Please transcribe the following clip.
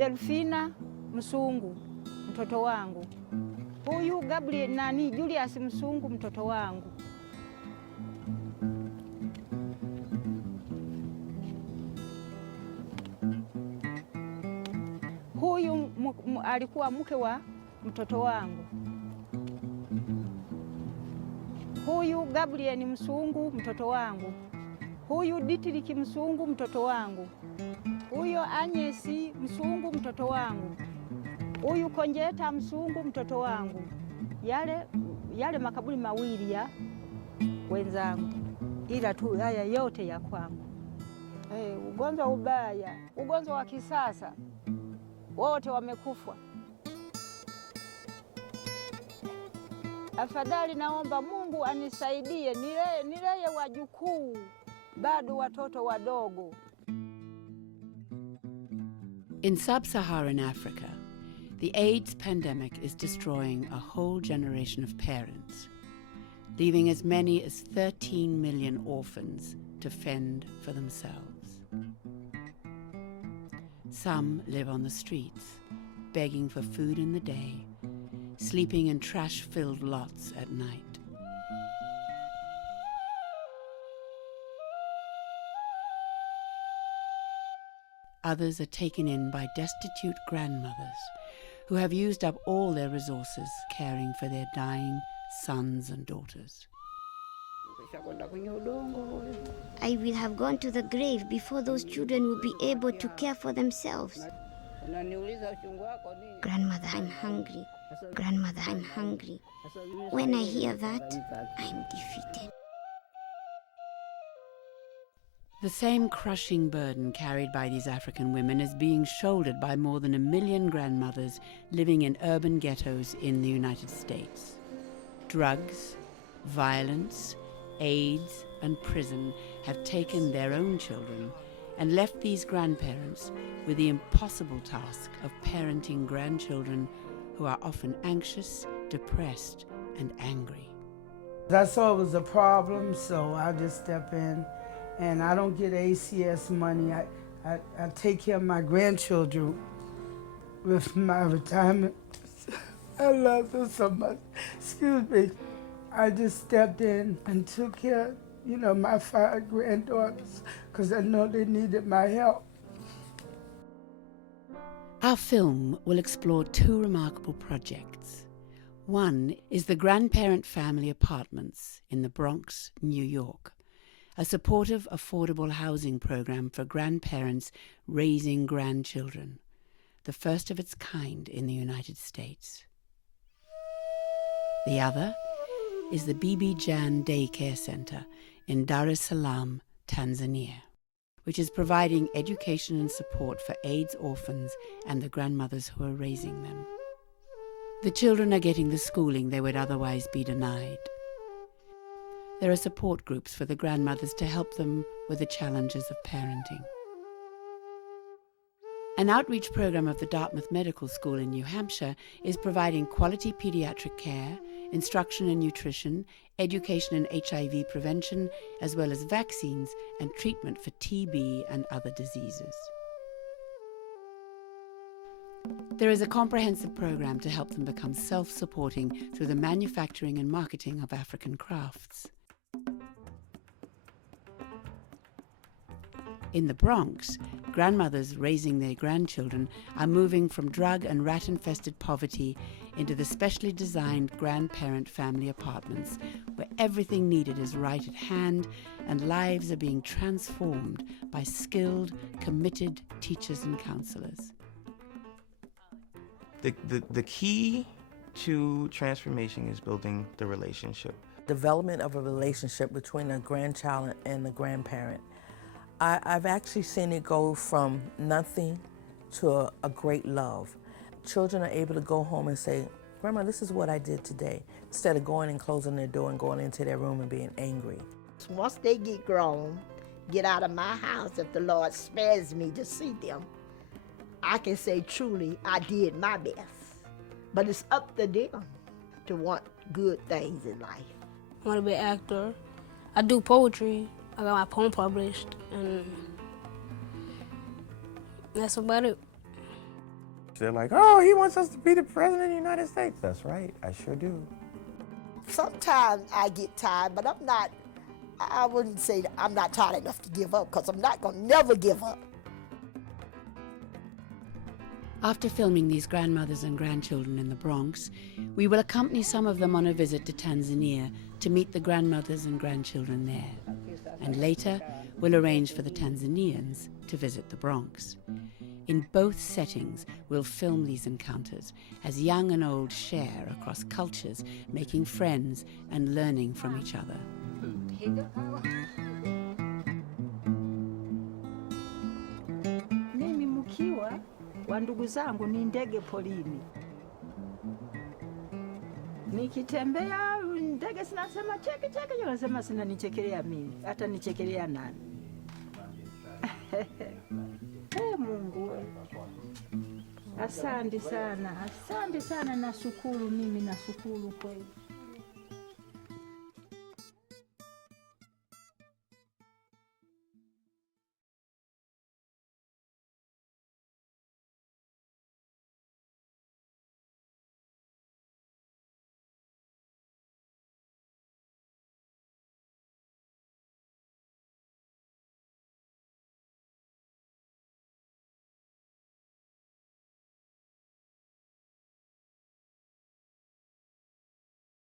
Delfina Msungu, mtoto wangu. Huyu Julius Msungu, mtoto wangu. Huyu alikuwa mke wa mtoto wangu. Huyu Gabriel Msungu, mtoto wangu. Huyu Dietrich Msungu, mtoto wangu. Huyo Anyesi Msungu, mtoto wangu. Huyu Konjeta Msungu, mtoto wangu. Yale makaburi mawili ya wenzangu, ila tu haya yote ya kwangu. Ugonjwa ubaya, ugonjwa wa kisasa, wote wamekufa. Afadhali naomba Mungu anisaidie nileye wajukuu, bado watoto wadogo. In sub-Saharan Africa, the AIDS pandemic is destroying a whole generation of parents, leaving as many as 13 million orphans to fend for themselves. Some live on the streets, begging for food in the day, sleeping in trash-filled lots at night. Others are taken in by destitute grandmothers who have used up all their resources caring for their dying sons and daughters. I will have gone to the grave before those children will be able to care for themselves. Grandmother, I'm hungry. Grandmother, I'm hungry. When I hear that, I'm defeated. The same crushing burden carried by these African women is being shouldered by more than 1 million grandmothers living in urban ghettos in the United States. Drugs, violence, AIDS, and prison have taken their own children and left these grandparents with the impossible task of parenting grandchildren who are often anxious, depressed, and angry. I saw it was a problem, so I just step in. And I don't get ACS money. I take care of my grandchildren with my retirement. I love them so much. Excuse me. I just stepped in and took care of, my 5 granddaughters because I know they needed my help. Our film will explore 2 remarkable projects. One is the Grandparent Family Apartments in the Bronx, New York, a supportive, affordable housing program for grandparents raising grandchildren, the first of its kind in the United States. The other is the Bibi Jan Daycare Center in Dar es Salaam, Tanzania, which is providing education and support for AIDS orphans and the grandmothers who are raising them. The children are getting the schooling they would otherwise be denied. There are support groups for the grandmothers to help them with the challenges of parenting. An outreach program of the Dartmouth Medical School in New Hampshire is providing quality pediatric care, instruction in nutrition, education in HIV prevention, as well as vaccines and treatment for TB and other diseases. There is a comprehensive program to help them become self-supporting through the manufacturing and marketing of African crafts. In the Bronx, grandmothers raising their grandchildren are moving from drug and rat-infested poverty into the specially designed grandparent family apartments, where everything needed is right at hand and lives are being transformed by skilled, committed teachers and counselors. The key to transformation is building the relationship. Development of a relationship between a grandchild and the grandparent. I've actually seen it go from nothing to a great love. Children are able to go home and say, Grandma, this is what I did today, instead of going and closing their door and going into their room and being angry. Once they get grown, get out of my house, if the Lord spares me to see them, I can say truly I did my best. But it's up to them to want good things in life. I want to be an actor. I do poetry. I got my poem published, and that's about it. They're like, oh, he wants us to be the president of the United States. That's right, I sure do. Sometimes I get tired, but I wouldn't say that I'm not tired enough to give up, because I'm not going to never give up. After filming these grandmothers and grandchildren in the Bronx, we will accompany some of them on a visit to Tanzania to meet the grandmothers and grandchildren there. And later, we'll arrange for the Tanzanians to visit the Bronx. In both settings, we'll film these encounters as young and old share across cultures, making friends and learning from each other. Mimi mkiwa wa ndugu zangu ni ndege polini. Nikitembea ndege sinasema cheke cheke, nasema sinanichekelea mimi, hata nichekelea nani? Mungu, asante sana, nashukuru, mimi nashukuru kweli.